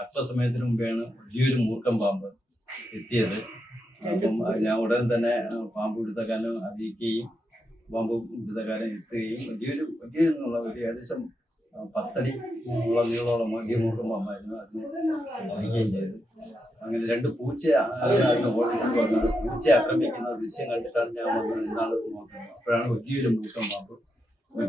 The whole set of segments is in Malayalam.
അല്പസമയത്തിന് മുമ്പെയാണ് വലിയൊരു മൂർഖൻ പാമ്പ് എത്തിയത്. അപ്പം ഞാൻ ഉടൻ തന്നെ പാമ്പ് പിടുത്തക്കാരനെ അറിയിക്കുകയും പാമ്പ് പിടുത്തക്കാരൻ എത്തുകയും വലിയൊരു വലിയ എന്നുള്ള ഒരു ഏകദേശം പത്തടി ഉള്ള നീളമുള്ള വലിയ മൂർഖം പാമ്പായിരുന്നു. അതിനെ അറിയിക്കുകയും ചെയ്തു. അങ്ങനെ രണ്ട് പൂച്ച അതിന് ഓടിക്കൊണ്ട് വന്നത് പൂച്ച ആക്രമിക്കുന്ന ദൃശ്യം കണ്ടിട്ടാണ് ഞാൻ വന്നത്. നോക്കുന്നത്. അപ്പോഴാണ് വലിയൊരു മൂർഖം പാമ്പ്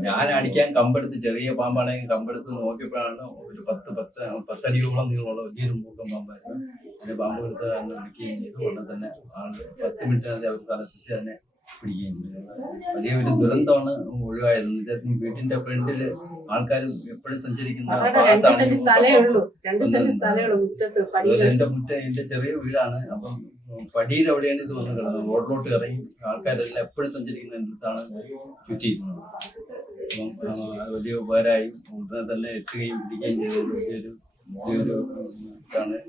ഞാൻ അടിക്കാൻ കമ്പെടുത്ത് ചെറിയ പാമ്പാണെങ്കിൽ കമ്പെടുത്ത് നോക്കിയപ്പോഴാണ് ഒരു പത്ത് പത്ത് പത്തടിയോളം നീളമുള്ള വലിയൊരു മൂക്കം പാമ്പായിരുന്നു. അതിന്റെ പാമ്പ് എടുത്ത് അന്ന് പിടിക്കുകയും ചെയ്തു. ഉടനെ തന്നെ ആൾ പത്ത് മിനിറ്റിനകത്ത് അവർ തലത്തിട്ട് തന്നെ പിടിക്കുകയും ചെയ്തു. വലിയ ഒരു ദുരന്തമാണ് ഒഴിവായത്. എന്ന് വെച്ചാൽ വീട്ടിന്റെ ഫ്രണ്ടിൽ ആൾക്കാർ എപ്പോഴും സഞ്ചരിക്കുന്ന എന്റെ മുറ്റ എന്റെ ചെറിയ വീടാണ്. അപ്പം പടിയിൽ എവിടെയാണ് വന്ന് കിടന്നത് റോഡിലോട്ട് ഇറങ്ങി ആൾക്കാരെല്ലാം എപ്പോഴും സഞ്ചരിക്കുന്ന അടുത്താണ് ചുറ്റിയിരുന്നത് അപ്പം വലിയ ഉപകാരമായി. ഉടനെ തന്നെ എത്തുകയും പിടിക്കുകയും ചെയ്ത വലിയൊരു ഇതാണ്.